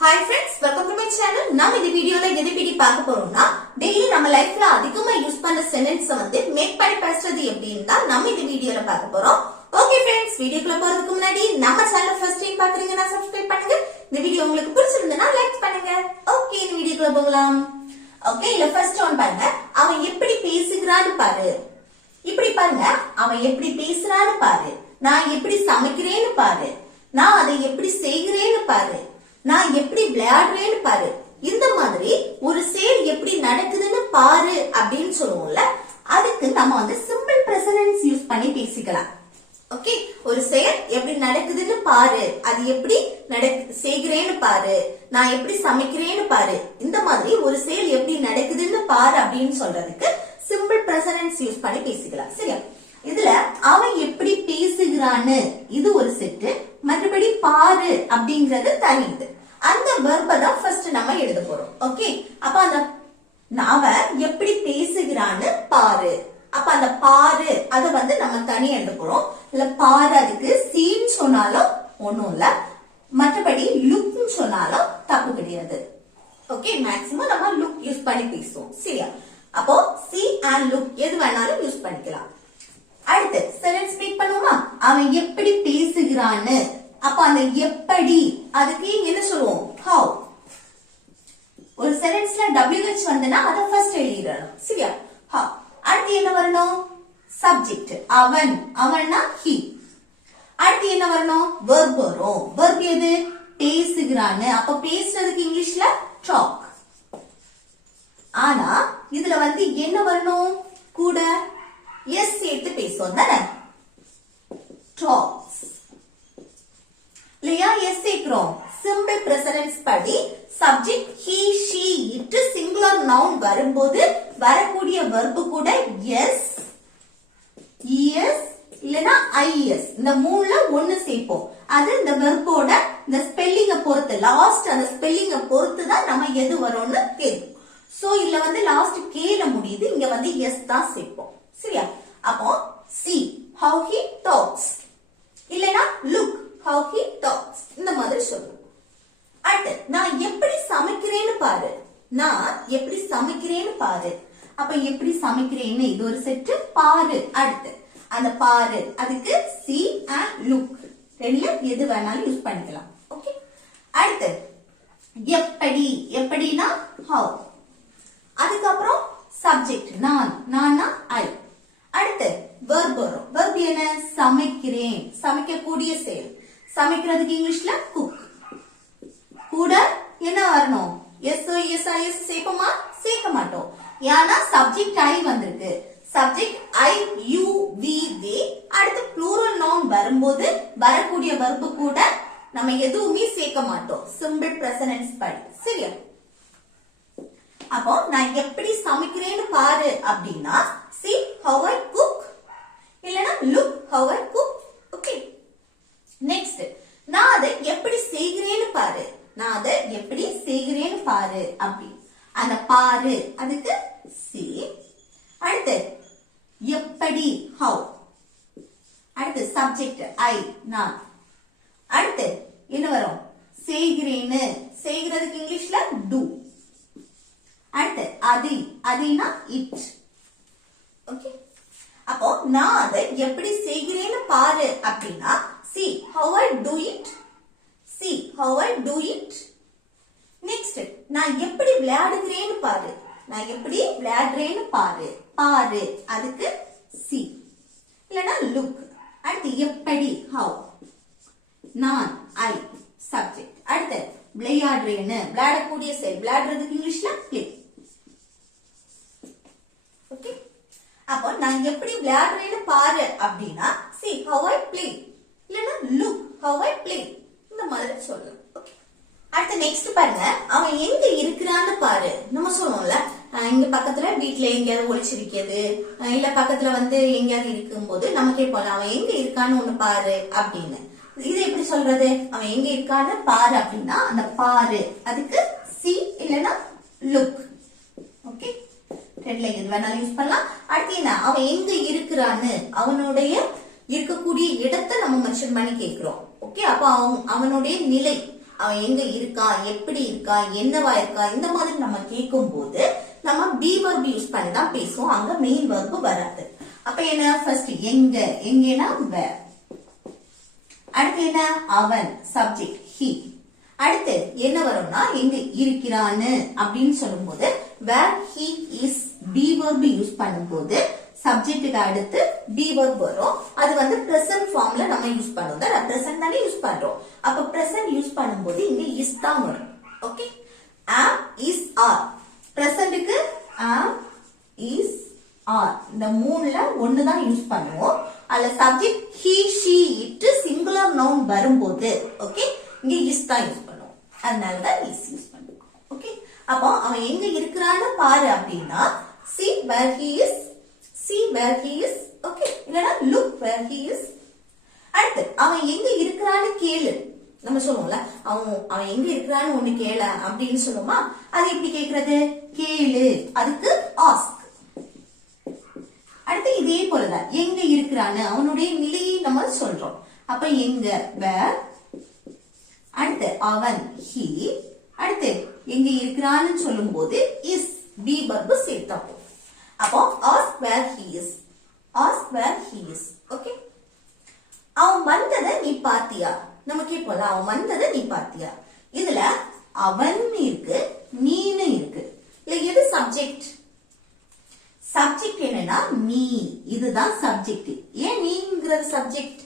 Hi friends, welcome to my channel. நம்ம இந்த வீடியோல எதை பத்தி பார்க்க போறோம்னா டெய்லி நம்ம லைஃப்ல அதிகமா யூஸ் பண்ற சென்டென்ஸ் வந்து மேக் பண்ணி பேசுறது எப்படின்னு தான் நம்ம இந்த வீடியோல பார்க்க போறோம். ஓகே ஃப்ரெண்ட்ஸ், வீடியோக்குள்ள போறதுக்கு முன்னாடி நம்ம சேனலை ஃபர்ஸ்ட் டைம் பாக்குறீங்கன்னா சப்ஸ்கிரைப் பண்ணுங்க. இந்த வீடியோ உங்களுக்கு பிடிச்சிருந்தா லைக் பண்ணுங்க. ஓகே, இந்த வீடியோக்குள்ள போகலாம். ஓகே, இல்ல ஃபர்ஸ்ட் ஒன் பாருங்க. அவன் எப்படி பேசுகிறான்னு பாரு. இப்படி பாருங்க, அவன் எப்படி பேசுறான்னு பாரு. நான் எப்படி சமைக்கிறேன்னு பாரு. நான் அதை எப்படி செய்கிறேன்னு பாரு. நான் எப்படி விளையாடுறேன்னு பாரு. இந்த மாதிரி ஒரு செயல் எப்படி நடக்குதுன்னு பாரு அப்படின்னு சொல்லுவோம்ல, அதுக்கு நம்ம வந்து சிம்பிள் பிரசன்ஸ் யூஸ் பண்ணி பேசிக்கலாம். ஓகே, ஒரு செயல் எப்படி நடக்குதுன்னு பாரு, அது எப்படி செய்கிறேன்னு பாரு, நான் எப்படி சமைக்கிறேன்னு பாரு. இந்த மாதிரி ஒரு செயல் எப்படி நடக்குதுன்னு பாரு அப்படின்னு சொல்றதுக்கு சிம்பிள் பிரசன்ஸ் யூஸ் பண்ணி பேசிக்கலாம். சரியா? இதுல அவன் எப்படி பேசுகிறான்னு இது ஒரு செட்டு, மற்றபடி பாரு அப்படிங்கறது தனி. அந்த வெர்பை தான் ஃபர்ஸ்ட் நம்ம எழுத போறோம். ஓகே, அப்ப அந்த அவன் எப்படி பேசுகிறான்னு பாரு. அப்ப அந்த பாரு அத வந்து நம்ம தனி எழுத போறோம். இல்ல பாரு அதுக்கு சீன் சொன்னாலும் ஒண்ணும் இல்ல, மற்றபடி லுக்னு சொன்னாலும் தப்பு கிடையாது. ஓகே, மேக்ஸிமம் நம்ம லுக் யூஸ் பண்ணி பேசுவோம். சரியா? அப்போ சி அண்ட் லுக் எது வேணாலும் யூஸ் பண்ணிக்கலாம். அடுத்து சென்டென்ஸ் ஸ்பீக் பண்ணுவோமா? அவன் எப்படி பேசுகிறான்னு. அப்ப அந்த எப்படி அதுக்கு என்ன சொல்லுவோம்? how. ஒரு சென்டென்ஸ்ல WH வந்தனா அத ஃபர்ஸ்ட் எழுதிடணும். சரியா? how. அடுத்து என்ன வரணும்? சப்ஜெக்ட். அவன், அவன்னா he. அடுத்து என்ன வரணும்? verb வரும். verb எது? பேசுகிறான்னு. அப்ப பேசுறதுக்கு இங்கிலீஷ்ல talk. ஆனா இதுல வந்து என்ன வரணும்? கூட எஸ் சேர்த்து பேசுவோம் தானே? talks. இல்லையா? எஸ் சேர்க்கிறோம். சிம்பிள் பிரசன்ஸ் படி subject he, she, it singular noun வரும்போது வரக்கூடிய வெர்பு கூட எஸ், es இல்லனா is இந்த மூணுல ஒன்னு சேர்ப்போம். அது இந்த வெர்போட இந்த ஸ்பெல்லிங்க பொறுத்து, லாஸ்ட் அந்த ஸ்பெல்லிங்க பொறுத்து தான் நம்ம எது வரும்னு தெரியும். சோ இல்ல வந்து லாஸ்ட் கேல முடியுது, இங்க வந்து எஸ் தான் சேர்ப்போம். சரியா? அப்போ see how he talks, இல்லனா look how he talks, இந்த மாதிரி சொல்லுவோம். அடுத்து நான் எப்படி சமைக்கிறேன்னு பாரு. நான் எப்படி சமைக்கிறேன்னு பாரு. அப்ப எப்படி சமைக்கிறேன்னு இது ஒரு செட்டு, பாரு அடுத்து அந்த பாரு அதுக்கு see and look ரெண்டுல எது வேணாலும் யூஸ் பண்ணிக்கலாம். ஓகே, அடுத்து எப்படி, எப்படினா how. அதுக்கப்புறம் சப்ஜெக்ட் நான், நான்னா I. அடுத்து verb வரும். verb என்ன? சமைக்கிறேன், சமைக்கக்கூடிய செயல். சமைக்கிறதுக்கு இங்கிலீஷ்ல cook. கூட என்ன வரணும்? எஸ் எஸ் சேர்ப்போமா? சேர்க்க மாட்டோம். ஏன்னா சப்ஜெக்ட் ஐ வந்திருக்கு. Subject I you we they. அடுத்து ப்ளூரல் நவுன் வரும்போது வரக்கூடிய வெர்பு கூட நம்ம எதுவுமே சேர்க்க மாட்டோம், சிம்பிள் பிரசன்ஸ் படி. சரியா? அப்போ நான் எப்படி சமைக்கிறேன்னு பாரு அப்படின்னா see how I cook, இல்லனா look how I cook. Okay, next நான் அதை எப்படி செய்கிறேன்னு பாரு. நான் அதை எப்படி செய்கிறேன்னு பாரு அப்படி அந்த பாரு அதுக்கு see. அடுத்து எப்படி how. அடுத்து சப்ஜெக்ட் I நான். அடுத்து என்ன வரும்? செய்கிறேன்னு, செய்கிறதுக்கு இங்கிலீஷ்ல do. அடுத்து அது, அதுனா it. ஓகே, அப்போ நான் அதை எப்படி செய்கிறேன்னு பாரு அப்படின்னா see how I do it, see how I do it. Next நான் எப்படி விளையாடுகிறேன்னு பாரு. நான் எப்படி விளையாடுறேன்னு பாரு. பாரு அதுக்கு see இல்லனா look. அடுத்து எப்படி how. நான் I சப்ஜெக்ட். அடுத்து விளையாடுறேன்னு, விளையாடக்கூடிய செயல். விளையாடுறதுக்கு இங்கிலீஷ்ல play. ஓகே, அப்போ நான் எப்படி விளையாடுறேன்னு பாரு அப்படின்னா see how I play, இல்லனா look how I play. இந்த மாதிரி சொல்லலாம். ஓகே, அடுத்து நெக்ஸ்ட் பாருங்க. அவன் எங்க இருக்கிறான்னு பாரு. நம்ம சொல்லுவோம்ல, இங்க பக்கத்துல வீட்டுல எங்கேயாவது ஒளிச்சிருக்கிறது, இல்ல பக்கத்துல வந்து எங்கேயாவது இருக்கும்போது நம்ம கேட்போம் அவன் எங்க இருக்கான்னு ஒண்ணு பாரு அப்படின்னு. இது எப்படி சொல்றது? அவன் எங்க இருக்கான்னு பாரு அப்படின்னா அந்த பாரு அதுக்கு see இல்லனா look. ஓகே, ரெண்டுல எது வேணாலும் யூஸ் பண்ணலாம். அடுத்து என்ன? அவன் எங்க இருக்கிறான்னு அவனுடைய இருக்கக்கூடிய இடத்தை நம்ம மென்ஷன் பண்ணி கேட்கிறோம். ஓகே, அப்ப அவனுடைய நிலை, அவன் எங்க இருக்கா, எப்படி இருக்கா, என்னவா இருக்கா, இந்த மாதிரி நம்ம கேட்கும் போது நம்ம பி வெர்ப் யூஸ் பண்ணி தான் பேசுவோம். அங்க மெயின் வெர்ப் வராது. அப்ப என்ன, ஃபர்ஸ்ட் எங்க, எங்கன்னா where. அடுத்து என்ன, அவன் சப்ஜெக்ட் he. அடுத்து என்ன வரும்னா எங்க இருக்கிறான்னு அப்படின்னு சொல்லும் போது where he is be verb use பண்ணும்போது சப்ஜெக்ட்டுக்கு அடுத்து be verb வரும். அது வந்து present ஃபார்ம்ல நம்ம யூஸ் பண்ணுவோம். தான் present தானே யூஸ் பண்றோம். அப்ப present யூஸ் பண்ணும்போது இங்க is தான் வரும். Okay, am is are. presentக்கு am is are இந்த மூணுல ஒன்னு தான் யூஸ் பண்ணுவோம். அதுல subject he she it singular noun வரும்போது ஓகே இங்க is தான் யூஸ் பண்ணுவோம். அதனால தான் is யூஸ் பண்ணுவோம். ஓகே, அப்போ அவன் எங்க இருக்கிறான்னு பாரு அப்படின்னா see where he is, see where he is. Okay, இல்லனா look where he is. அடுத்து அவன் எங்க இருக்கிறான்னு கேளு. நம்ம சொல்லுவோம்ல அவன் எங்க இருக்கிறான்னு ஒண்ணு கேள அப்படின்னு சொல்லுமா, அது எப்படி கேக்குறது, கேளு, அதுக்கு ask. அடுத்து இதே போலதான் எங்க இருக்கிறான்னு அவனுடைய நிலையை நம்ம சொல்றோம். அப்ப எங்க where, அடுத்து அவன் he, அடுத்து எங்க இருக்கிறான்னு சொல்லும் போது is be verb சேர்த்தா போதும். அப்போ ask where he is, ask where he is. Okay, அவன் வந்ததை நீ பாத்தியா, நம்ம கேட்போம்ல அவன் வந்ததை நீ பாத்தியா. இதுல அவன் இருக்கு, நீன்னு இருக்கு. இல்ல எது சப்ஜெக்ட், சப்ஜெக்ட் என்னன்னா நீ, இதுதான் சப்ஜெக்ட். ஏன் நீங்கிறது சப்ஜெக்ட்,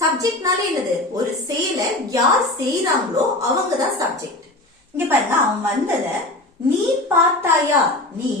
சப்ஜெக்ட்னாலே என்னது, ஒரு செயலை யார் செய்யறாங்களோ அவங்க தான் சப்ஜெக்ட். இங்க பாருங்க, அவன் வந்தத நீ பார்த்தாயா, நீ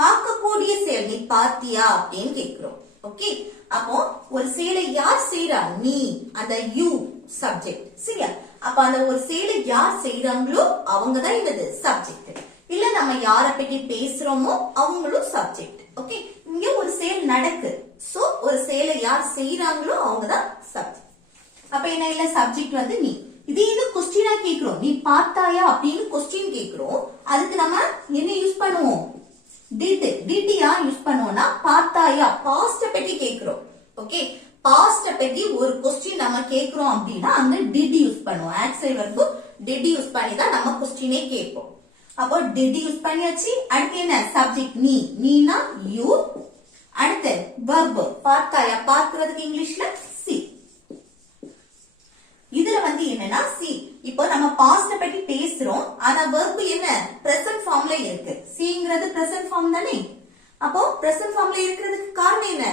பார்க்கக்கூடிய செயல் நீ பார்த்தியா அப்படின்னு கேக்குறோம். ஓகே, அப்போ ஒரு செயலை யார் செய்யறா, நீ, அந்த யூ சப்ஜெக்ட். சரியா, அப்ப அந்த ஒரு செயலை யார் செய்யறாங்களோ அவங்க தான் என்னது சப்ஜெக்ட். இல்ல நம்ம யார பத்தி பேசுறோமோ அவங்களும் சப்ஜெக்ட். ஓகே, இங்க ஒரு செயல் நடக்கு, சோ ஒரு செயலை யார் செய்யறாங்களோ அவங்க தான் சப்ஜெக்ட். அப்ப என்ன, இல்ல சப்ஜெக்ட் வந்து நீ. இது கொஸ்டினா கேக்குறோம், நீ பார்த்தாயா அப்படின்னு கொஸ்டின் கேக்குறோம். அதுக்கு நம்ம என்ன யூஸ் பண்ணுவோம், டிட். டிட் யார் யூஸ் பண்ணுவோம்னா பார்த்தாயா, பாஸ்ட பத்தி கேக்குறோம். ஓகே, பாஸ்ட பத்தி ஒரு கொஸ்டின் நம்ம கேக்குறோம் அப்படின்னா அங்க டிட் யூஸ் பண்ணுவோம். ஆக்சுவல் வெர்ப் டிட் யூஸ் பண்ணி தான் நம்ம கொஸ்டினே கேட்போம். அப்போ டிட் யூஸ் பண்ணியாச்சு. அடுத்து என்ன, சப்ஜெக்ட் நீ, நீனா யூ. அடுத்து வெர்ப் பார்த்தாயா, பார்க்கிறதுக்கு இங்கிலீஷ்ல see. இதுல வந்து என்னன்னா see, இப்போ நம்ம பாஸ்ட பத்தி பேசுறோம், ஆனா வெர்ப் என்ன பிரசன்ட் ஃபார்ம்ல இருக்கு. சீங்கிறது பிரசன்ட் ஃபார்ம் தானே. அப்போ பிரசன்ட் ஃபார்ம்ல இருக்கிறதுக்கு காரணம் என்ன,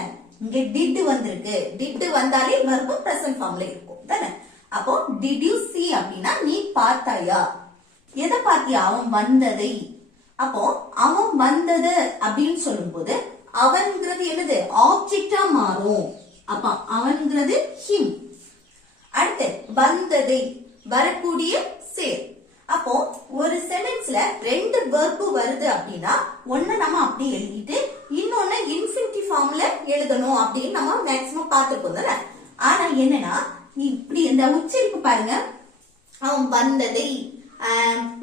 இங்க டிட் வந்திருக்கு. டிட் வந்தாலே வெர்ப் பிரசன்ட் ஃபார்ம்ல இருக்கும் தானே. அப்போ did you see அப்படின்னா நீ பார்த்தாயா, எதை பார்த்தியா, அவன் வந்ததை. அப்போ அவன் வந்தது அப்படின்னு சொல்லும் போது அவன்கிறது என்னது ஆப்ஜெக்டா மாறும். அப்ப அவன்கிறது him. அடுத்து வந்ததை, வரக்கூடிய செயல். அப்போ ஒரு சென்டென்ஸ்ல ரெண்டு வெர்ப் வருது அப்படின்னா ஒண்ணு நம்ம அப்படி எழுதிட்டு இன்னொன்னு இன்ஃபினிட்டிவ் ஃபார்ம்ல எழுதணும் அப்படின்னு நம்ம மேக்ஸிமம் பார்த்துருக்கோம் தானே. ஆனா என்னன்னா இப்படி இந்த உச்சரிப்பு பாருங்க, அவன் வந்ததை,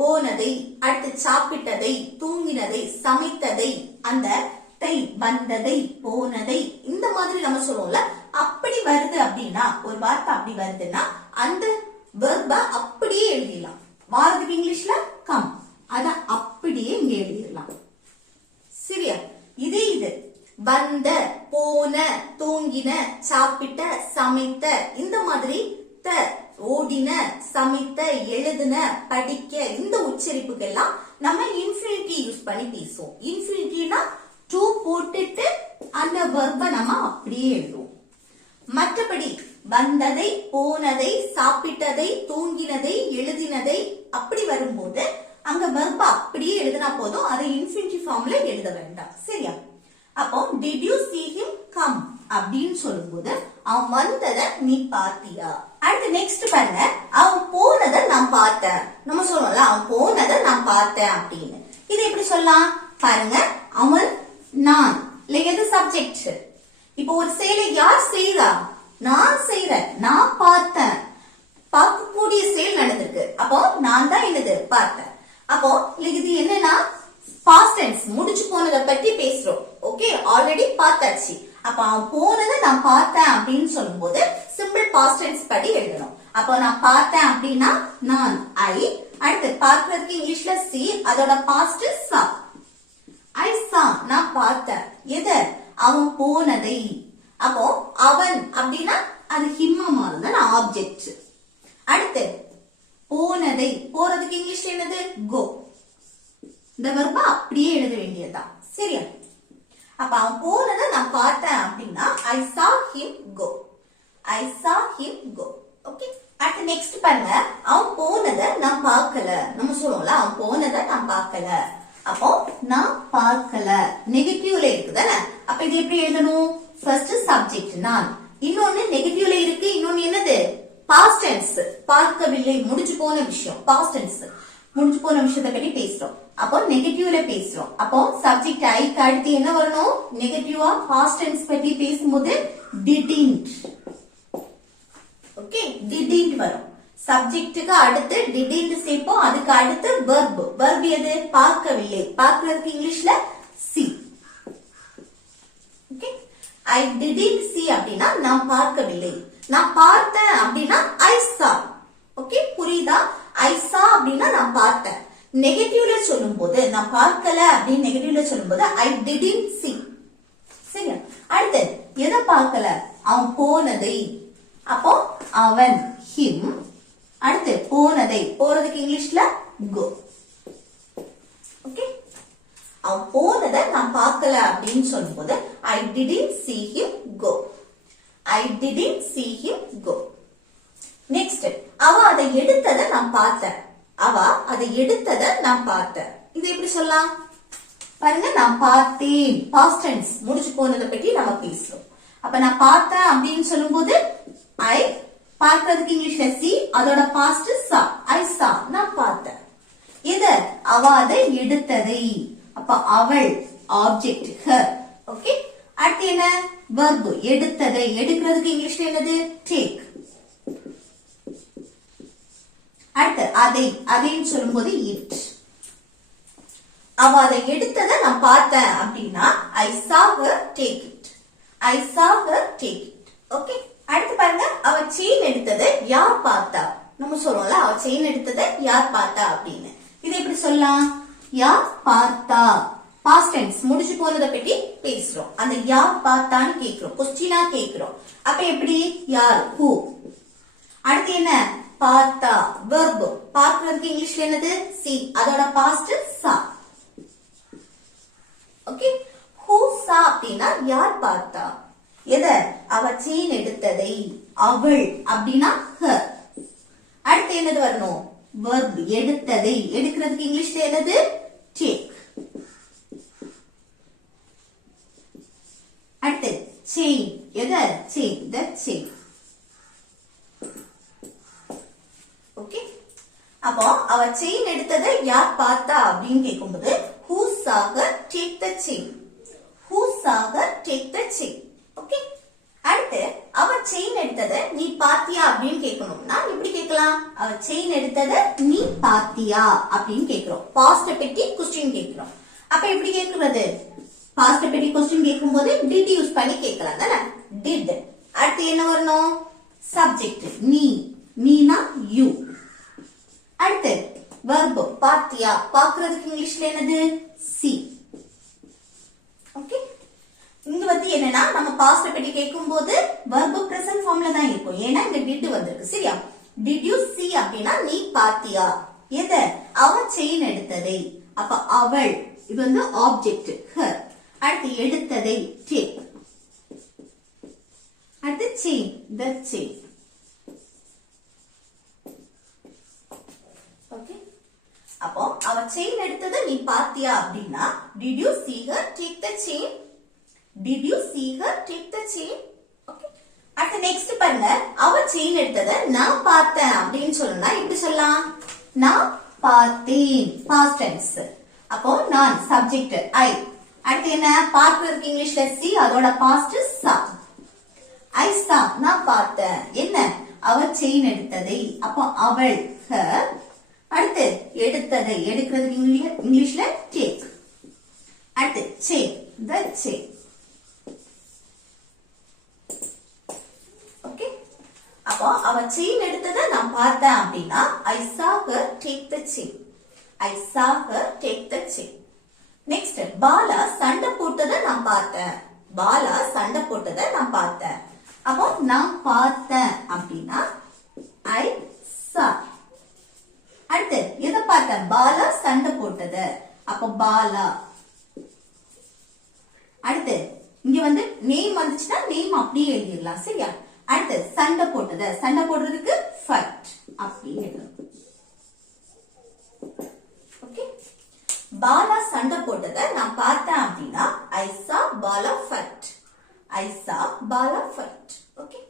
போனதை, அடுத்து சாப்பிட்டதை, தூங்கினதை, சமைத்ததை, அந்த தை, வந்ததை, போனதை, இந்த மாதிரி நம்ம சொல்லுவோம்ல. அப்படி வருது அப்படின்னா ஒரு வார்த்தை அப்படி வருதுன்னா அந்த வெர்ப அப்படியே எழுதிடலாம். வாரத்துக்கு இங்கிலீஷ்ல கம், அத அப்படியே இங்க எழுதிடலாம். சரியா, இது வந்த, போன, தூங்கின, சாப்பிட்ட, சமைத்த, இந்த மாதிரி த, ஓடின, சமைத்த, எழுதுன, படிக்க, இந்த உச்சரிப்புக்கெல்லாம் நம்ம இன்ஃபினிட்டி யூஸ் பண்ணி பேசுவோம். இன்ஃபினிட்டினா டு போட்டுட்டு அந்த வெர்ப நம்ம அப்படியே எழுதுவோம். மற்றபடி வந்ததை, போனதை, சாப்பிட்டதை, தூங்கினதை, எழுதினதை அப்படி வரும்போது அங்க வெர்ப அப்படியே எழுதினா போதும், அதை இன்ஃபினிட்டி ஃபார்ம்ல எழுத வேண்டாம். சரியா, அப்போ did you see him come அப்படின்னு சொல்லும்போது அவன் வந்ததை நீ பாத்தியா. அடுத்து நெக்ஸ்ட் பாருங்க, அவன் போனதை நான் பார்த்தேன். நம்ம சொல்லுவோம்ல அவன் போனதை நான் பார்த்தேன் அப்படின்னு. இது எப்படி சொல்லலாம் பாருங்க, அவன், நான், இல்ல எது சப்ஜெக்ட். இப்போ ஒரு செயலை யார் செய்யறா, நான் செய்யறேன், நான் பார்த்தேன், பார்க்கக்கூடிய செயல் நடந்திருக்கு. அப்போ நான் தான் என்னது பார்த்தேன். அப்போ இது என்னன்னா பாஸ்ட் டென்ஸ், முடிச்சு போனதை பத்தி பேசுறோம். ஓகே, ஆல்ரெடி பார்த்தாச்சு. அப்ப அவன் போனதை நான் பார்த்தேன் அப்படின்னு சொல்லும் போது சிம்பிள் பாஸ்ட் டென்ஸ் படி எழுதணும். அப்போ நான் பார்த்தேன் அப்படின்னா நான் ஐ. அடுத்து பார்க்கிறதுக்கு இங்கிலீஷ்ல சி, அதோட பாஸ்ட் சா. ஐ சா, நான் பார்த்தேன். எது? அவன் போனதை. அப்போ அவன் அப்படின்னா அது ஹிம்மா மாறுதான் ஆப்ஜெக்ட். அடுத்து போனதை, போறதுக்கு இங்கிலீஷ்ல என்னது? கோ. இந்த வெர்ப அப்படியே எழுத வேண்டியதுதான். சரியா? அப்ப அவன் போனதை நான் பார்த்தேன் அப்படின்னா ஐ saw him go. I saw him go. Okay. அடுத்து நெக்ஸ்ட் பாருங்க, அவன் போனதை நான் பார்க்கல. நம்ம சொல்லுவோம்ல அவன் போனதை நான் பார்க்கல. அப்போ நான் பார்க்கல நெகட்டிவ்ல இருக்குதானே. அப்ப இது எப்படி எழுதணும்? ஃபர்ஸ்ட் சப்ஜெக்ட் நான், இன்னொன்னு நெகட்டிவ்ல இருக்கு, இன்னொன்னு என்னது? Past tense. பார்க்கவில்லை, முடிஞ்சு போன விஷயம். பாஸ்ட் டென்ஸ், முடிஞ்சு போன விஷயத்தை பத்தி பேசுறோம். அப்போ நெகட்டிவ்ல பேசுறோம். அப்போ சப்ஜெக்ட் ஐக்கு அடுத்து என்ன வரணும்? நெகட்டிவா பாஸ்ட் டென்ஸ் பத்தி பேசும்போது didn't. ஓகே, didn't வரும். சப்ஜெக்ட்டுக்கு அடுத்து didn't சேர்ப்போம். அதுக்கு அடுத்து verb. verb எது? பார்க்கவில்லை. பார்க்கிறதுக்கு இங்கிலீஷ்ல see. Okay, I didn't see அப்படின்னா நான் பார்க்கவில்லை. நான் பார்த்தேன் அப்படின்னா I saw. ஓகே, புரியுதா? I saw அப்படின்னா நான் பார்த்தேன். நெகட்டிவ்ல சொல்லும்போது நான் பார்க்கல அப்படின்னு நெகட்டிவ்ல சொல்லும்போது I didn't see. சரியா? அடுத்து எதை பார்க்கல? அவன் போனதை. அப்போ அவன் him. அடுத்து போனதை, போறதுக்கு இங்கிலீஷ்ல go. ஓகே, அவன் போனதை நான் பார்க்கல அப்படின்னு சொல்லும்போது I didn't see him go. I didn't see him go. Next, அவ அதை எடுத்ததை நான் பார்த்தேன். அவ அதை எடுத்ததை நான் பார்த்தேன். இது எப்படி சொல்லலாம் பாருங்க? நான் பார்த்தேன், பாஸ்ட் டென்ஸ், முடிச்சு போனதை பற்றி நம்ம பேசுறோம். அப்ப நான் பார்த்தேன் அப்படின்னு சொல்லும்போது ஐ, பார்க்கிறதுக்கு இங்கிலீஷ்ல சி, அதோட பாஸ்ட் சா. ஐ சா, நான் பார்த்தேன். இது அவ அதை எடுத்ததை. அப்ப அவள் ஆப்ஜெக்ட் ஹர். ஓகே, அடுத்து என்ன? verb, எடுத்ததை. எடுக்கிறதுக்கு இங்கிலீஷ்ல என்னது? டேக். அடுத்து அதை, அதைன்னு சொல்லும்போது இட். அவ அதை எடுத்ததை நான் பார்த்தேன் அப்படின்னா I saw her take it. I saw her take it. Okay, அடுத்து பாருங்க, அவ செயின் எடுத்ததை யார் பார்த்தா? நம்ம சொல்றோம்ல அவ செயின் எடுத்ததை யார் பார்த்தா அப்படின்னு. இது எப்படி சொல்லலாம்? யார் பார்த்தா, பாஸ்ட் டென்ஸ், முடிச்சு போனதை பற்றி பேசுறோம். அந்த யார் பார்த்தான்னு கேக்குறோம், கொஸ்டினா கேக்குறோம். அப்ப எப்படி? யார், who. அடுத்து என்ன? பார்த்தா, verb. பார்க்கிறதுக்கு இங்கிலீஷ்ல என்னது? see, அதோட past saw. Okay, who saw அப்படின்னா யார் பார்த்தா. எத? அவ செயின் எடுத்ததை. அவள் அப்படின்னா her. அடுத்து என்னது வரணும்? verb, எடுத்ததை. எடுக்கிறதுக்கு இங்கிலீஷ்ல என்னது? take. அடுத்து செயின். எத? Chain, the chain. ஓகே, அப்போ அவ செயின் எடுத்ததை யார் பார்த்தா அப்படின்னு கேட்கும்போது who saw her take the chain. Who saw her take the chain. Okay, அடுத்து அவ செயின் எடுத்ததை நீ பாத்தியா அப்படின்னு கேட்கணும்னா இப்படி கேட்கலாம். அவ செயின் எடுத்ததை நீ பாத்தியா அப்படின்னு கேட்கிறோம். பாஸ்ட் பத்தி क्वेश्चन கேட்கிறோம். அப்ப எப்படி கேட்கிறது? பாஸ்ட் பத்தி क्वेश्चन கேட்கும்போது did யூஸ் பண்ணி கேட்கலாம் தானே? did. அடுத்து என்ன வரணும்? சப்ஜெக்ட் நீ, நீனா you. அடுத்து verb, பாத்தியா. பார்க்கிறதுக்கு இங்கிலீஷ்ல என்னது? see. ஓகே, இங்க வந்து என்னன்னா நம்ம பாஸ்ட் பத்தி கேட்கும்போது verb present formல தான் இருக்கும். ஏன்னா இங்க did வந்திருக்கு. சரியா? did you see அப்படின்னா நீ பாத்தியா. எது? அவ செயின் எடுத்ததை. அப்ப அவள், இது வந்து ஆப்ஜெக்ட் her. அடுத்து எடுத்ததை take. அடுத்து chain, the chain. ஓகே, அப்போ அவ செயின் எடுத்ததை நீ பாத்தியா அப்படின்னா did you see her take the chain? Did you see her take the chain? Okay, அடுத்து நெக்ஸ்ட் பாருங்க, அவ செயின் எடுத்ததை நான் பார்த்தேன் அப்படின்னு சொல்லணும்னா இப்படி சொல்லலாம். நான் பார்த்தேன், பாஸ்ட் டென்ஸ். அப்போ நான் சப்ஜெக்ட் ஐ. அடுத்து என்ன? பார்க்கிறதுக்கு இங்கிலீஷ்ல see, அதோட பாஸ்ட் saw. I saw, நான் பார்த்தேன். என்ன? அவ செயின் எடுத்ததை. அப்போ அவள் her. அடுத்து எடுத்ததை. எடுக்கிறதுக்கு இங்கிலீஷ்ல take. அடுத்து chain, the chain. ஓகே, அப்போ அவ அவ செயின் எடுத்ததை நான் பார்த்தேன் அப்படின்னா I saw her take the chain. I saw her take the chain. Next Bala சண்டை போட்டதை நான் பார்த்தேன். பாலா சண்டை போட்டதை நான் பார்த்தேன். அப்போ நான் பார்த்தேன் அப்படின்னா I saw. அடுத்து எதை பார்த்தேன்? பாலா சண்டை போட்டது. அப்போ பாலா. அடுத்து இங்க வந்து நேம் வந்துச்சுன்னா நேம் அப்படியே எழுதிடலாம். சரியா? அடுத்து சண்டை போட்டது. சண்டை போடுறதுக்கு ஃபைட் அப்படின்னு எழுதணும். ஓகே. பாலா சண்டை போட்டதை நான் பார்த்தேன் அப்படின்னா I saw Bala fight. I saw Bala fight. Okay.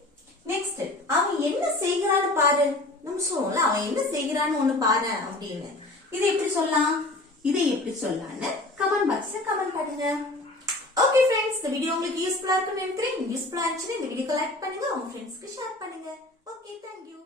Next அவன் என்ன செய்கிறான்னு பாரு. நம்ம சொல்லுவோம்ல அவன் என்ன செய்கிறான்னு ஒண்ணு பாரு அப்படின்னு. இதை எப்படி சொல்லலாம்? இதை எப்படி சொல்லலாம்னு கமெண்ட் பாக்ஸ்ல கமெண்ட் பண்ணுங்க. ஓகே ஃப்ரெண்ட்ஸ், இந்த வீடியோ உங்களுக்கு யூஸ்ஃபுல்லா இருக்கும்னு நினைக்கிறேன். யூஸ்ஃபுல்லா இருந்துச்சுன்னா இந்த வீடியோக்கு லைக் பண்ணுங்க, உங்க ஃப்ரெண்ட்ஸ்க்கு ஷேர் பண்ணுங்க. Okay, thank you.